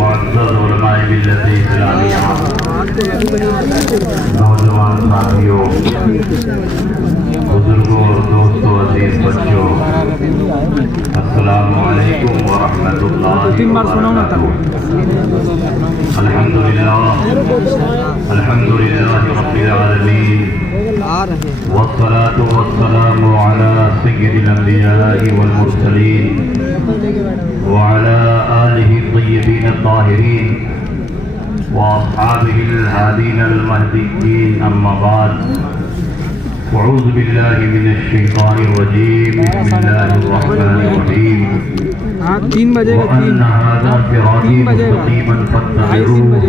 معزز علماء ملت اسلامیہ، نوجوان ساتھیوں، بزرگوں اور دوستوں، عزیز بچوں، السلام علیکم ورحمۃ اللہ وبرکاتہ۔ الحمدللہ رب العالمین، والصلاة والسلام على سید الانبیاء والمرسلین وعلى آلہ الطیبین الطاہرین واصحابہ الہادین المہدیین، اما بعد، اعوذ باللہ من الشیطان الرجیم، بسم اللہ الرحمن الرحیم، وَأَنَّ هَذَا صِرَاطِي مُسْتَقِيمًا فَاتَّبِعُوهُ،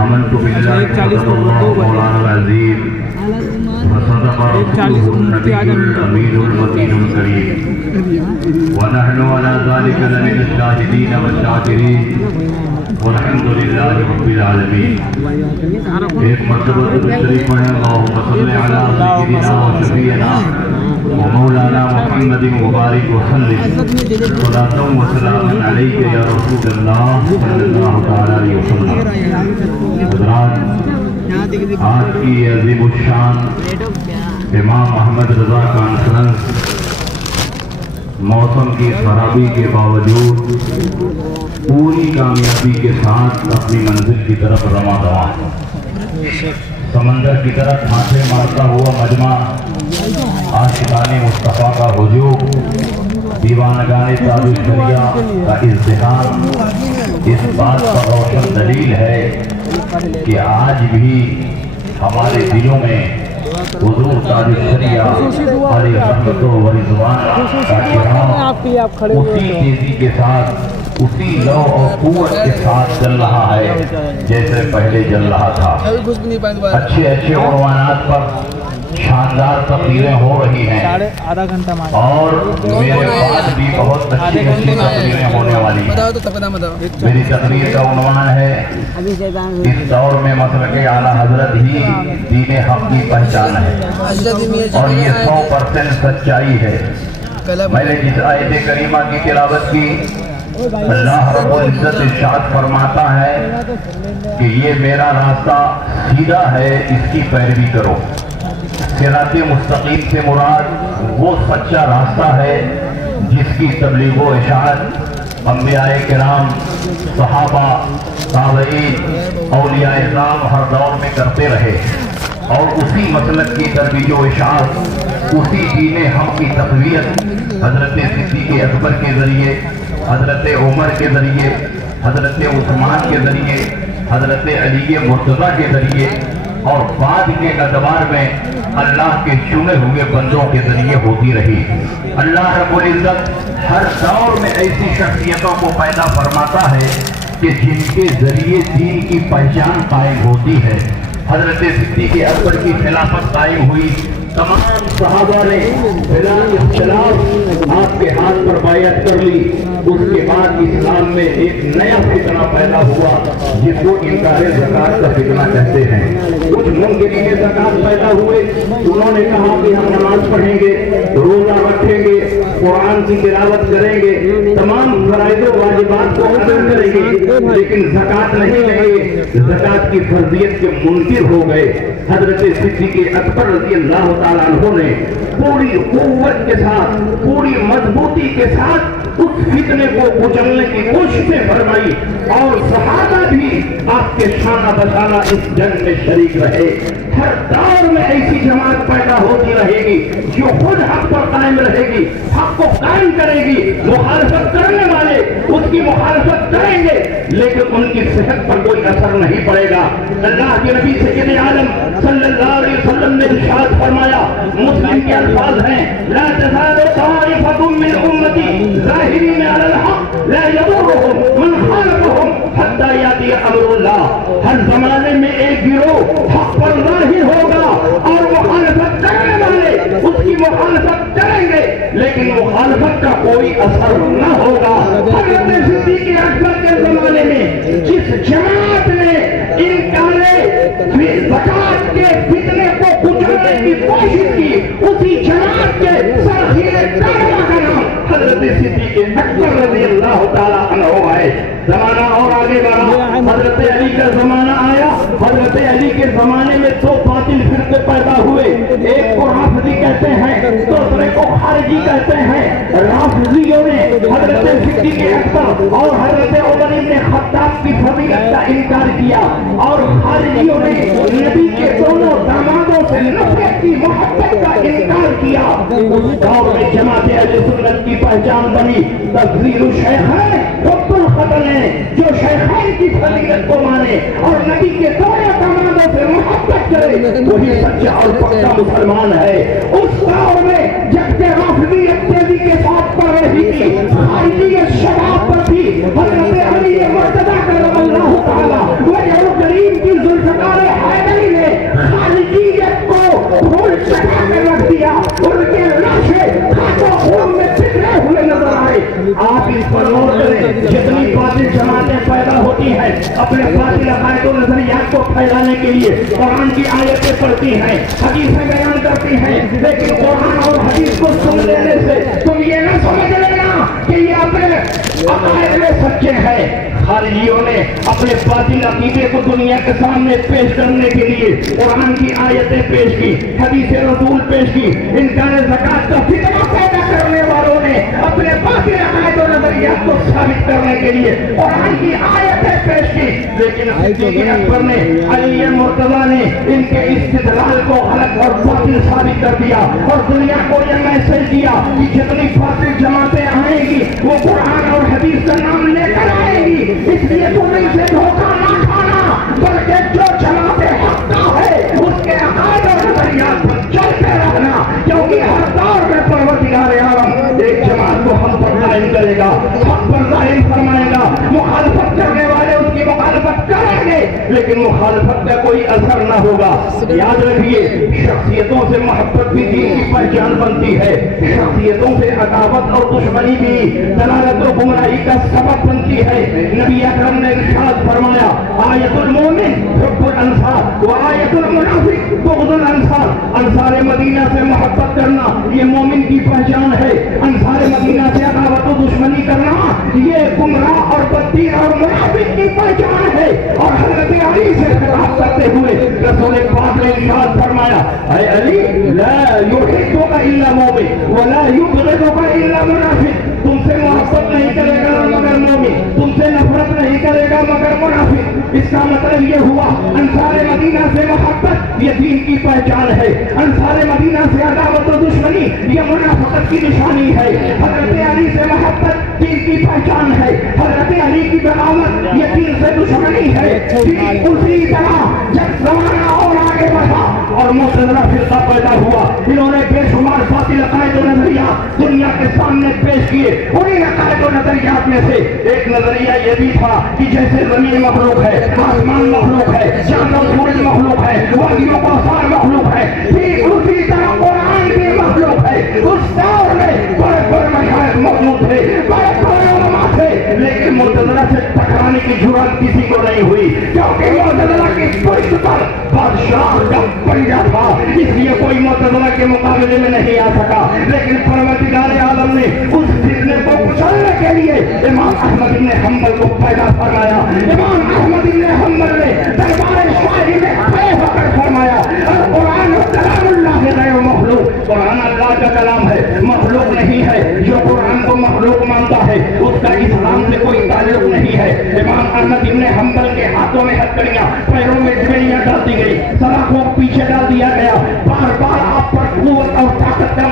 آمَنْتُ بِاللَّهِ صدق اللہ مولانا العظیم وصدق رسولہ النبی الامین المتین الکریم، ونحن على ذلك لمن الشاہدین والشاکرین، والحمد للہ رب العالمین۔ ایک مرتبہ شریف پڑھیں، اللہم صل علی سیدنا و شفیعنا ومولانا محمد مبارک وسلم، صلاۃ و سلام علیک یا رسول اللہ صلی اللہ تعالی علیہ وسلم۔ حضرات، آج کی عظیم الشان امام احمد رضا کانفرنس موسم کی خرابی کے باوجود پوری کامیابی کے ساتھ اپنی منزل کی طرف رواں دواں، سمندر کی طرف ماتھے مارتا ہوا مجمع، عاشقان مصطفیٰ کا ہجوم، دیوانگان تاج الشریعہ کا ازدحام، اس بات کا روشن دلیل ہے کہ آج بھی ہمارے دلوں میں حضور تاج الشریعہ علیہ رحمت و رضوان کا کرام اسی تیزی کے ساتھ، اسی لو اور قوت کے ساتھ چل رہا ہے جیسے پہلے چل رہا تھا۔ اچھے اچھے عنوانات پر شاندار تقریریں ہو رہی ہیں اور میرے پاس بھی بہت اچھی اچھی تقریریں ہونے والی ہیں۔ میری تقریر کا عنوان ہے اس دور میں مسلک اعلیٰ حضرت ہی دین حق کی پہچان ہے، اور یہ 100% سچائی ہے۔ میں نے جس آیت کریمہ کی تلاوت کی، اللہ رب العزت ارشاد فرماتا ہے کہ یہ میرا راستہ سیدھا ہے، اس کی پیروی کرو۔ صراط مستقیم سے مراد وہ سچا راستہ ہے جس کی تبلیغ و اشاعت انبیاء کرام، صحابہ، تابعین، اولیاء اعظام ہر دور میں کرتے رہے، اور اسی مسلک کی ترویج و اشاعت، اسی دین حق کی تقویت حضرت صدیق اکبر کے ذریعے، حضرت عمر کے ذریعے، حضرت عثمان کے ذریعے، حضرت علی مرتضیٰ کے ذریعے، اور بعد کے ادوار میں اللہ کے چنے ہوئے بندوں کے ذریعے ہوتی رہی۔ اللہ رب العزت ہر دور میں ایسی شخصیتوں کو پیدا فرماتا ہے کہ جن کے ذریعے دین کی پہچان قائم ہوتی ہے۔ حضرت صدیق اکبر کی خلافت قائم ہوئی، تمام صحابہ نے بلا اختلاف آپ کے ہاتھ پر بیعت کر لی۔ اس کے بعد اسلام میں ایک نیا فتنہ پیدا ہوا جس کو انکار زکات کا فتنہ کہتے ہیں۔ کچھ منکرین زکات پیدا ہوئے، انہوں نے کہا کہ ہم نماز پڑھیں گے، روزہ رکھیں گے، قرآن کی تلاوت کریں گے، تمام فرائض و واجبات کو ادا کریں گے، لیکن زکات نہیں لیں گے۔ زکات کی فرضیت کے منکر ہو گئے۔ حضرت صدیق اکبر رضی اللہ تعالیٰ عنہ نے پوری قوت کے ساتھ، پوری مضبوطی کے ساتھ اس فتنے کو کچلنے کی کوششیں فرمائی، اور صحابہ بھی آپ کے شانہ بشانہ اس جنگ میں شریک رہے۔ ہر دور میں ایسی جماعت پیدا ہوتی رہے گی جو خود حق پر قائم رہے گی، حق کو قائم کرے گی۔ مخالفت کرنے والے اس کی مخالفت کریں گے، لیکن ان کی صحت پر کوئی اثر نہیں پڑے گا۔ اللہ کے نبی سید عالم صلی اللہ علیہ وسلم نے ارشاد فرمایا، مسلم کے الفاظ ہیں، لا تزال طائفة من امتی ظاہرین علی الحق لا یضرهم من خالفهم حتی یاتی امر اللہ۔ ہر زمانے میں ایک گروہ حق پر ظاہر ہوگا اور مخالف کوئی اثر نہ ہوگا۔ حضرت صدیق اکبر کے زمانے میں جس جماعت نے انکار زکات کے فتنے کو کچلنے کی کوشش کی، اسی جماعت کے سرخیل کعبہ کا نام حضرت صدیق اکبر رضی اللہ تعالیٰ عنہ ہے۔ زمانہ اور آگے بڑھا، حضرت علی کا زمانہ آیا۔ حضرت علی کے زمانے میں دو باطل فرقے پیدا ہوئے، ایک کو رافضی کہتے ہیں، دوسرے کو خارجی کہتے ہیں۔ رافضیوں نے حضرت صدیق اکبر اور حضرت عمر بن خطاب کی فضیلت کا انکار کیا، اور خارجیوں نے نبی کے دونوں دامادوں سے نفرت کی محبت کا انکار کیا۔ اس دور میں جماعت اہل سنت کی پہچان بنی تفضیل الشیخین حب القتل ہے، جو شیخین کی فضیلت کو مانے اور نبی کے دونوں دامادوں سے محبت کرے، وہی سچا اور پکا مسلمان ہے۔ اس دور میں جبکہ رافضیت تیزی کے ساتھ بڑھ رہی تھی، خارجیت شباب پر تھی، حضرت علی مرتضیٰ کرم اللہ تعالیٰ وجہ کریم کی ذوالفقار حیدری نے خارجیت کو پھول چڑھا کر رکھ دیا، ان کے لاشیں خاک و خون میں بکھرے ہوئے نظر آئے۔ آپ اس پر غور کریں، جتنی باطل جماعتیں پیدا ہوتی ہیں اپنے باطل عقائد و نظریات کو پھیلانے کے لیے قرآن کی آیتیں پڑھتی ہیں، حدیثیں بیان کرتی ہیں، لیکن قرآن اور حدیث کو سن لینے سے تم یہ نہ سمجھ لینا کہ یہ اپنے عقائد میں سچے ہیں۔ خارجیوں نے اپنے باطل عقیدے کو دنیا کے سامنے پیش کرنے کے لیے قرآن کی آیتیں پیش کی، حدیث رسول پیش کی۔ انکار زکات کا فتنہ پیدا کرنے والوں نے اپنے باطل عقائد و نظریات کو ثابت کرنے کے لیے قرآن کی آیتیں پیش کی، لیکن صدیق اکبر نے، علی مرتضیٰ نے ان کے استدلال کو غلط اور باطل ثابت کر دیا، اور دنیا کو یہ میسج دیا کہ جتنی باطل جماعتیں آئیں گی وہ قرآن اور حدیث کا نام لے کر آئیں گی، اس لیے تم ان سے دھوکہ نہ کھانا، بلکہ جو جماعت حق کا ہے اس کے عقائد اور نظریات پر چلتے رہنا، کیونکہ ہر دور میں پروردگار عالم ایک جماعت کو حق پر قائم کرے گا، حق پر ظاہر فرمائے گا۔ مخالفت کرنے والے اس کی مخالفت کریں گے، لیکن مخالفت کا کوئی اثر نہ ہوگا۔ یاد رکھیے، شخصیتوں سے محبت بھی دین کی پہچان بنتی ہے، شخصیتوں سے عداوت اور دشمنی بھی دلالت و گمراہی کا سبب بنتی ہے۔ نبی اکرم نے ارشاد فرمایا، آیت المومن حب الانصار و آیت المنافق بغض الانصار۔ انصار مدینہ سے محبت کرنا یہ مومن کی پہچان ہے، انصار مدینہ سے عداوت و دشمنی کرنا یہ گمراہ اور بددین اور منافق کی پہچان ہے۔ اور حضرت علی سے خطاب کرتے ہوئے رسول پاک نے ارشاد فرمایا، اے علی لا یحبک الا مومن ولا یبغضک الا منافق۔ تم سے محبت نہیں کرے گا مگر مومن، تم سے نفرت نہیں کرے گا مگر منافق۔ اس کا مطلب یہ ہوا انصار مدینہ سے محبت یہ دین کی پہچان ہے، انصار مدینہ سے عداوت و دشمنی یہ منافقت کی نشانی ہے۔ حضرت علی سے محبت دین کی پہچان ہے، حضرت علی کی بغاوت یہ دین سے دشمنی ہے۔ اسی طرح جب زمانہ اور آگے بڑھا اور معتزلہ فرقہ پیدا ہوا، انہوں نے بے شمار باطل عقائد و نظریات دنیا کے سامنے پیش کیے۔ انہیں عقائد و نظریات میں سے ایک نظریہ یہ بھی تھا کہ جیسے زمین مخلوق ہے، آسمان مخلوق ہے، چاند اور سورج مخلوق ہے، وادیوں کا سار مخلوق ہے، ٹھیک اسی طرح قرآن بھی مخلوق ہے۔ اس دور میں بڑے بڑے مشائخ موجود تھے، بڑے بڑے علماء تھے، لیکن معتزلہ سے ٹکرانے کی جرأت کسی کو نہیں ہوئی، کیونکہ معتزلہ کی پشت پر بادشاہ کا پنجہ تھا، اس لیے کوئی معتزلہ کے مقابلے میں نہیں آ سکا۔ لیکن پروردگار عالم نے اس فتنے کو کچلنے کے لیے امام احمد بن حنبل کو پیدا فرمایا۔ امام احمد بن حنبل نے دربار شاہی میں کھڑے ہو کر فرمایا، القرآن کلام اللہ غیر مخلوق، قرآن اللہ کا کلام ہے، مخلوق نہیں ہے۔ جو قرآن کو مخلوق مانتا ہے اس کا اسلام سے کوئی تعلق نہیں ہے۔ امام احمد بن حنبل کے ہاتھوں میں ہتھکڑیاں، پیروں میں جھڑیاں ڈال دی گئی، سلاخوں پیچھے ڈال دیا گیا، بار بار آپ پر قوت اور طاقت کا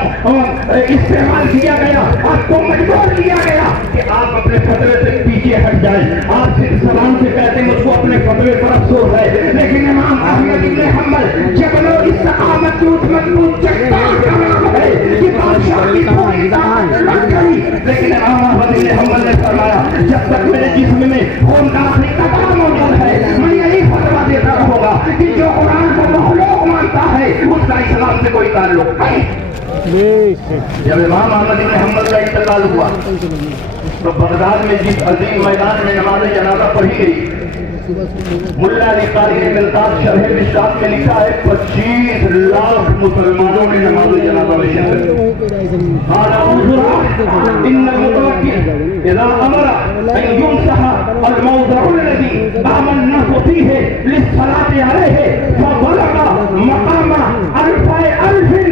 استعمال کیا گیا، آپ کو مجبور کیا گیا کہ آپ اپنے فتوے سے پیچھے ہٹ جائیں۔ آپ صرف سلام سے کہتے ہیں مجھ کو اپنے فتوے پر افسوس ہے، لیکن امام احمد بن حنبل جبل و استقامت کی اس مضبوط چٹان کا نام ہے کہ بادشاہ کی پوری طاقت لگ گئی، لیکن امام احمد بن حنبل نے فرمایا جب تک میرے جسم میں خون کا آخری قطرہ موجود ہے میں یہی فتویٰ دیتا رہوں گا کہ جو قرآن کو مخلوق مانتا ہے اس کا اسلام سے کوئی تعلق ہے. جب امام احمد بن حنبل کا انتقال ہوا تو بغداد میں جس عظیم میدان میں نماز جنازہ پڑھی گئی، ملا علی قاری نے ملتاط شرح مشکات میں لکھا ہے 25 لاکھ مسلمانوں نے نماز جنازہ میں شرکت کی. ان المتوکل اذا امر ان يمسح الموضع الذي قام الناس فيه للصلاة عليه فبلغ مقام 1000,000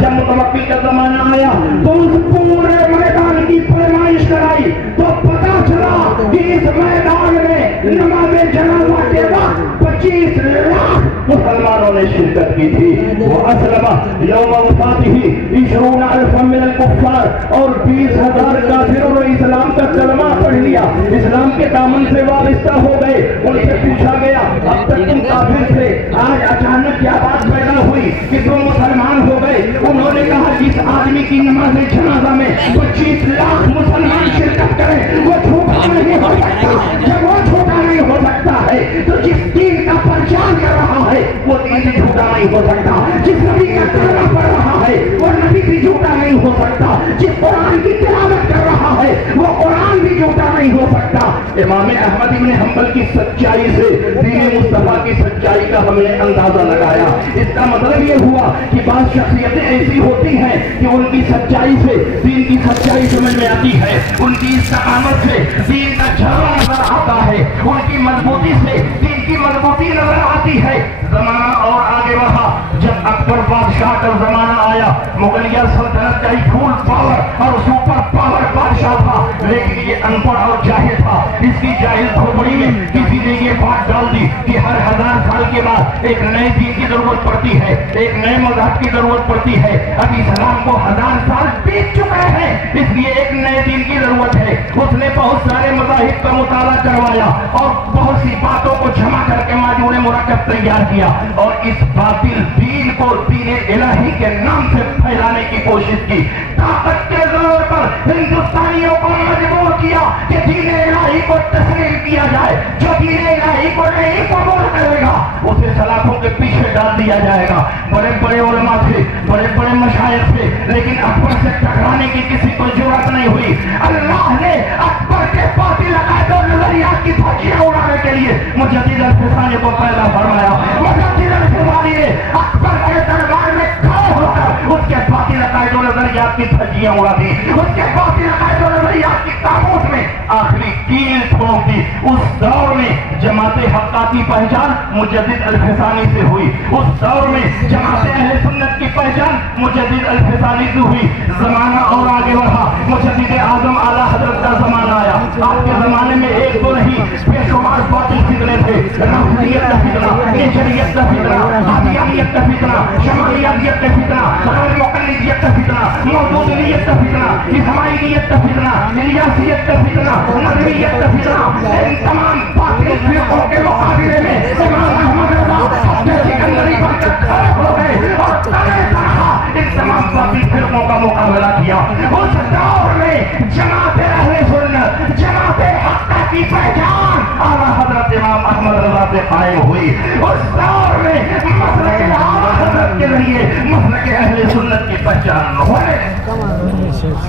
جب متوکل کا زمانہ آیا تو اس پورے میدان کی پیمائش کرائی تو پتا چلا کہ اس میدان میں نماز جنازہ کے وقت 25 لاکھ مسلمانوں نے شرکت کی تھی. وہ اسلم یوم وفاتہ 20,000 من الکفار، اور 20,000 کافروں نے اسلام کا کلمہ پڑھ لیا، اسلام کے دامن سے وابستہ ہو گئے. ان سے پوچھا گیا اب تک تم کافر تھے، آج اچانک کیا بات پیدا ہوئی کہ تم مسلمان ہو گئے؟ انہوں نے کہا جس آدمی کی نماز جنازہ میں 25 لاکھ مسلمان شرکت کریں وہ جھوٹا نہیں ہو سکتا. جب وہ جھوٹا نہیں ہو سکتا ہے تو جس دین کا پرچار کر رہا ہے وہ دین بھی جھوٹا نہیں ہو سکتا. جس نبی کا کلمہ پڑھ رہا ہے وہ نبی بھی جھوٹا نہیں ہو سکتا. جس قرآن کی تلاوت کر رہا ہے وہ قرآن بھی جھوٹا نہیں ہو سکتا. امام احمد بن حنبل کی سچائی سے دین مصطفیٰ کی سچائی کا ہم نے اندازہ لگایا. اس کا مطلب یہ ہوا کہ بعض شخصیتیں ایسی ہوتی ہیں کہ ان کی سچائی سے دین کی سچائی سمجھ میں آتی ہے، ان کی استقامت سے دین کا جھرا نظر آتا ہے، ان کی مضبوطی سے دین کی مضبوطی نظر آتی ہے. زمانہ اور آگے بڑھا. جب اکبر بادشاہ کا زمانہ آیا، مغلیہ سلطنت کا ہی فل پاور اور سپر پاور بادشاہ تھا، لیکن یہ ان پڑھ اور جاہل تھا. اس کی جاہل کھوپڑی میں کسی نے یہ بات ڈال دی کہ ہر 1000 سال کے بعد ایک نئے دین کی ضرورت پڑتی ہے، ایک نئے مذہب کی ضرورت پڑتی ہے. اب اسلام کو 1000 سال بیت چکے ہیں، اس لیے ایک نئے دین کی ضرورت ہے. اس نے بہت سارے مذاہب کا مطالعہ کروایا اور بہت سی باتوں کو جمع کر کے ماجور مرکب تیار کیا اور اس باطل دین کو دین الہی کے نام سے پھیلانے کی کوشش کی. طاقت کے زور پر ہندوستانیوں کو مجبور کیا کہ دین الہی کو تسلیم کیا جائے. جو دین الہی کو نہیں قبول کرے گا اسے سلاخوں کے پیچھے ڈال دیا جائے گا. بڑے بڑے علماء تھے، بڑے بڑے مشائخ تھے، لیکن اکبر سے ٹکرانے کی کسی کو جرأت نہیں ہوئی. اللہ نے اکبر کے باطل عقائد اور نظریات کی دھجیاں اڑانے کے لیے مجدد الفسانی کو پیدا فرمایا. مجدد الفسانی نے اکبر کے دربار میں کھڑے ہو کر اس کے باطل عقائد اور نظریات کی دھجیاں اڑا دی، اس کے باطل عقائد اور نظریات کی تابوت میں آخری کیل ٹھونک دی. اس دور میں جماعت حق کی پہچان مجدد الفسانی سے ہوئی. اس دور میں جماعت اہل سنت کی پہچان مجدد الفسانی سے ہوئی. زمانہ اور آگے بڑھا. مجدد اعظم اعلیٰ حضرت کا زمانہ آیا. آپ کے زمانے میں ایک تو نہیں بے شمار باطل فتنے تھے. رافضیت کا فتنہ، نیچریت کا فتنہ، قادیانیت کا فتنہ، شمالیات کا فتنہ، غیر مقلدیت کا فتنہ، مودودیت کا فتنہ، اسماعیلیت کا فتنہ، الیاسیت کا فتنہ، ندویت کا فتنہ. ان تمام باطل فرقوں کے مقابلے میں امام احمد رضا اپنے سکندری بن کر کھڑے ہو گئے اور طرح طرح ان تمام باطل فرقوں کا مقابلہ کیا. اس دور میں جماعت اہل سنت، جماعت حق کی پہچان اعلیٰ حضرت امام احمد رضا سے قائم ہوئی. اس دور میں مسلک اعلیٰ حضرت کے ذریعے مسلک اہل سنت کی پہچان ہوئے.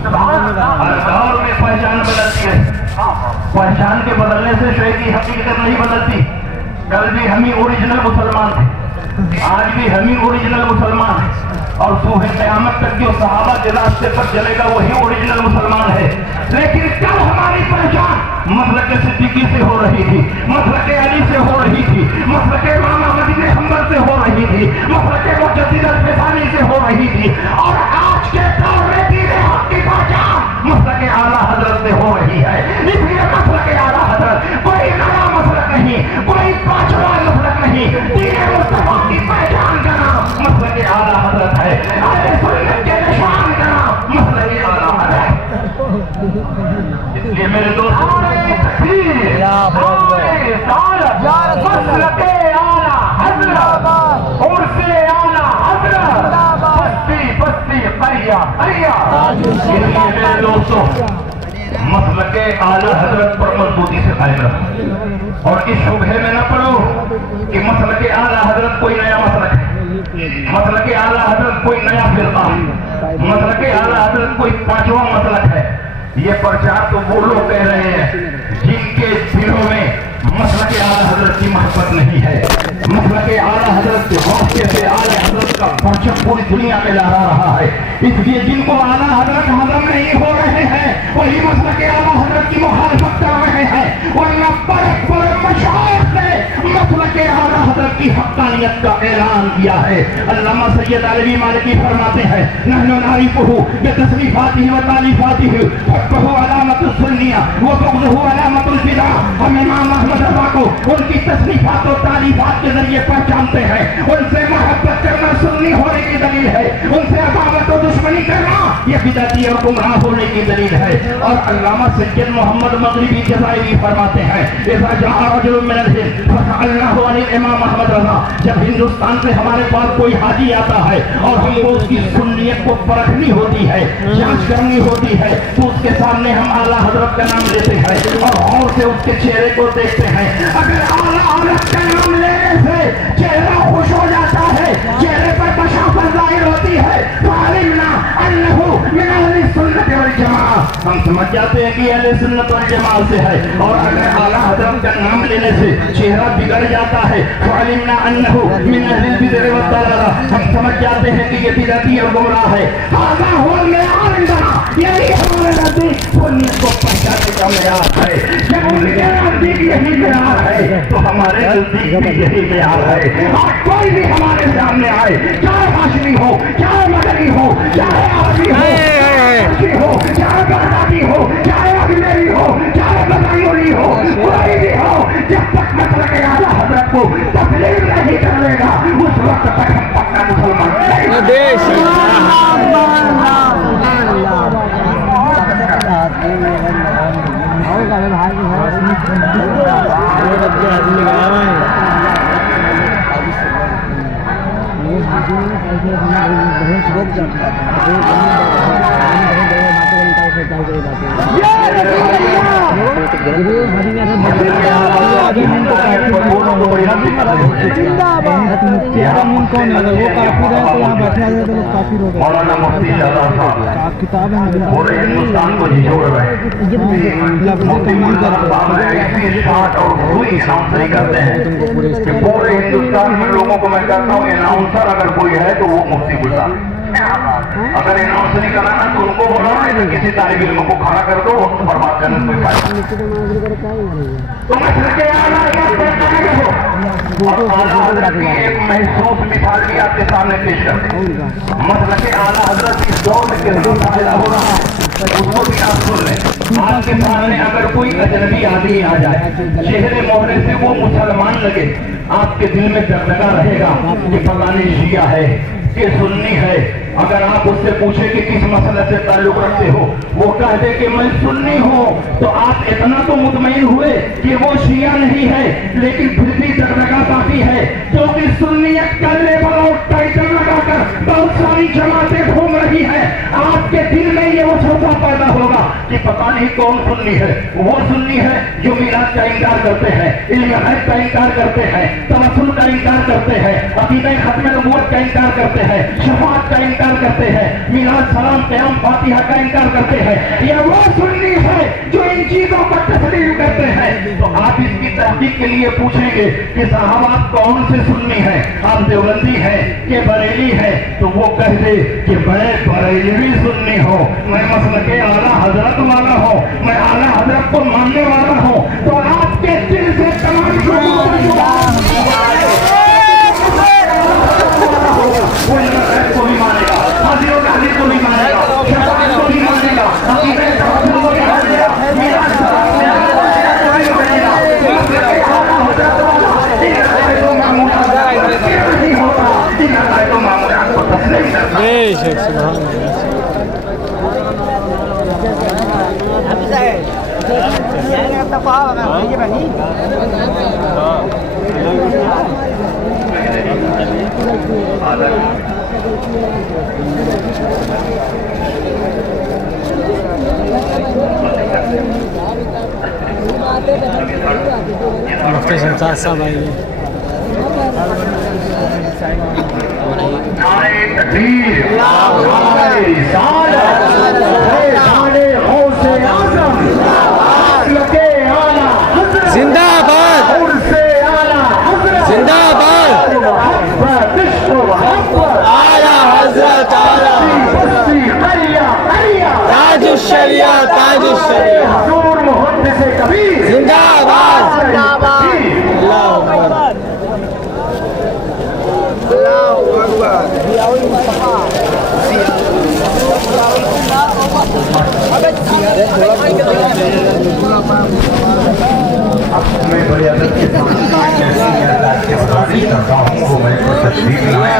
ہر دور میں پہچان بدلتی ہے. پہچان کے بدلنے سے شے کی حقیقت نہیں بدلتی. کل بھی ہم ہی اوریجنل مسلمان تھے، آج بھی ہم ہی اوریجنل مسلمان ہیں، اور صبح قیامت تک جو صحابہ کے راستے پر چلے گا وہی اوریجنل مسلمان ہے. لیکن کل ہماری پہچان مسلک صدیقی سے ہو رہی تھی، مسلک علی سے ہو رہی تھی، مسلک امام احمد بن حنبل سے ہو رہی تھی، مسلک مجدد الفسانی سے ہو رہی تھی، اور آج کے دور میں دین حق کی پہچان مسلک اعلیٰ حضرت سے ہو رہی ہے. اس لیے مسلک اعلیٰ حضرت کوئی نیا مسلک نہیں، کوئی پانچواں مسلک نہیں. دین مصطفیٰ کی پہچان کا نام مسلک اعلیٰ حضرت ہے. اہل سنت کے نشان کا نام مسلک اعلیٰ حضرت. اس لیے میرے دوست مسلک اعلیٰ حضرت اور سے اعلیٰ حضرت بستی بستی قریہ قریہ. اس لیے میرے دوستوں مسلک اعلیٰ حضرت پر مضبوطی سے قائم رکھو اور اس شبہے میں نہ پڑو کہ مسلک اعلیٰ حضرت کوئی نیا مسلک ہے. مسلک اعلیٰ حضرت کوئی نیا فرقہ ہے، مسلک اعلیٰ حضرت کوئی پانچواں مسلک ہے. یہ پرچار تو وہ لوگ کہہ رہے ہیں جن کے دلوں میں مسلک اعلیٰ حضرت کی محبت نہیں ہے. مسلک اعلیٰ حضرت کے حوصلے سے اعلیٰ حضرت کا پرچم پوری دنیا میں لہرا رہا ہے. اس لیے جن کو اعلیٰ حضرت ہضم نہیں ہو رہے ہیں وہی مسلک اعلیٰ حضرت کی مخالفت کر رہے ہیں. ورنہ بڑے بڑے مشائخ نے مسلک اعلیٰ حضرت کی حقانیت کا اعلان کیا ہے. علامہ سید علی مالکی فرماتے ہیں نحن نعرفہ بتصنیفاتہ و تالیفاتہ حبہ علامت السنیہ و بغضہ علامت البدع. ہم امام احمد رضا کو ان کی تصنیفات و تالیفات کے ذریعے پہچانتے ہیں. ان سے محبت کرنا سنی ہونے کی دلیل ہے، ان سے عداوت و دشمنی کرنا یہ بدعتی اور گمراہ ہونے کی دلیل ہے. اور علامہ سید محمد مغربی جزائری فرماتے ہیں اذا جاء رجل من الهند فسألناه عن الامام احمد رضا. جب ہندوستان سے ہمارے پاس کوئی حاجی آتا ہے اور ہم کو اس کی سنیت کو پرکھنی ہوتی ہے، جانچ کرنی ہوتی ہے، تو اس کے سامنے ہم اعلیٰ حضرت کا نام لیتے ہیں اور غور سے اس کے چہرے کو دیکھتے ہیں. اگر اعلیٰ حضرت کا نام لینے سے چہرہ خوش ہو جاتا ہے، چہرے پر بشاشت ظاہر ہوتی ہے، فعلمنا انه من اہل السنت والجماعہ. ہم سمجھ جاتے ہیں کہ اہل سنت والجماعہ سے ہے. اور اگر اعلیٰ حضرت کا نام لینے سے چہرہ بگڑ جاتا ہے، فعلمنا انه من اہل البدع والضلالہ. ہم سمجھ جاتے ہیں کہ یہ بدعتی اور گمراہ ہے. هذا هو المعیار عندنا. یہی ہمارے نزدیک سنیت کو پہچاننے کا معیار ہے. جب ان کے نزدیک یہی معیار ہے تو ہمارے نزدیک بھی یہی معیار ہے. آج کوئی بھی ہمارے سامنے آئے، چاہے ہاشمی ہو، چاہے مدنی ہو، چاہے عربی ہو، چاہے بغدادی ہو، چاہے اجمیری ہو، چاہے بدایونی ہو، کوئی بھی ہو، جب تک مسلک اعلیٰ حضرت کو تسلیم نہیں کر لے گا اس وقت تک ہم پکا مسلمان نہیں. مولانا مفتی شہزاد صاحب پورے ہندوستان کو جھجھوڑ رہے ہیں. مفتی گلزار صاحب ایسی شارٹ اور ہوئی اناؤنسری کرتے ہیں کہ پورے ہندوستان میں لوگوں کو میں کہتا ہوں اناؤنسر اگر کوئی ہے تو وہ مفتی گلزار. اگر اناؤنسری کرانا تو ان کو بولا نہیں تو کسی طالب علم کو کھڑا کر دو اور بات کرنے میں کوئی فائدہ نہیں. تو مسلک اعلیٰ حضرت کی ایک محسوس مثال بھی آپ کے سامنے پیش کرتے ہیں. مسلک اعلیٰ حضرت اس دور میں کتنا فائدہ ہو رہا ہے اس کو بھی آپ سن لیں. آپ کے سامنے اگر کوئی اجنبی آدمی آ جائے، چہرے مہرے سے وہ مسلمان لگے، آپ کے دل میں دغدغہ رہے گا کہ فلانی شیعہ ہے کہ سنی ہے. اگر آپ اس سے پوچھیں کہ کس مسئلے سے تعلق رکھتے ہو، وہ کہہ دے کہ میں سنی ہوں، تو آپ اتنا تو مطمئن ہوئے کہ وہ شیعہ نہیں ہے، لیکن پھر بھی دغدغہ کافی ہے کیونکہ سنیت کا لیبل اور ٹائٹل لگا کر بہت ساری جماعتیں گھوم رہی ہیں. آپ کے دل میں یہ وسوسہ پیدا ہوگا کہ پتہ نہیں کون سنی ہے. وہ سنی ہے جو میراث کا انکار کرتے ہیں، علم غیب کا انکار کرتے ہیں، توسل کا انکار کرتے ہیں، عقیدہ ختم نبوت کا انکار کرتے ہیں، شفاعت کا انکار کرتے ہیں، میراث، سلام، قیام، فاتحہ کا انکار کرتے ہیں. یہ وہ سنی ہے جو ان چیزوں پر تسلیم کرتے ہیں. تو آپ اس کی تحقیق کے لیے پوچھیں گے کہ صاحب آپ کون سے سنی ہیں، آپ دیوبندی ہیں کہ بریلی ہیں، تو وہ کہہ دے کہ میں بریلوی سنی ہوں، میں مسلک اعلیٰ حضرت والا ہوں، میں اعلیٰ حضرت کو ماننے والا ہوں. تو آپ کے دل سے تمام کو بھی مانے گا، حاضر و ناظر کو بھی مانے گا، شفاعت کو بھی مانے گا، عقیدہ توحید کو بھی مانے گا، میراث تکبیر رسالت فیضان غوث اعظم مسلک اعلیٰ حضرت زندہ باد عرص اعلیٰ حضرت زندہ باد محبت عشق و محبت اعلیٰ حضرت اعلیٰ بستی قریہ قریہ تاج الشریعہ تاج الشریعہ حضور محدث کبیر زندہ باد اللہ اکبر میں بڑے ادب کے ساتھ اللہ کی گزارش کرتا ہوں وہ میں کو تشریف لائیں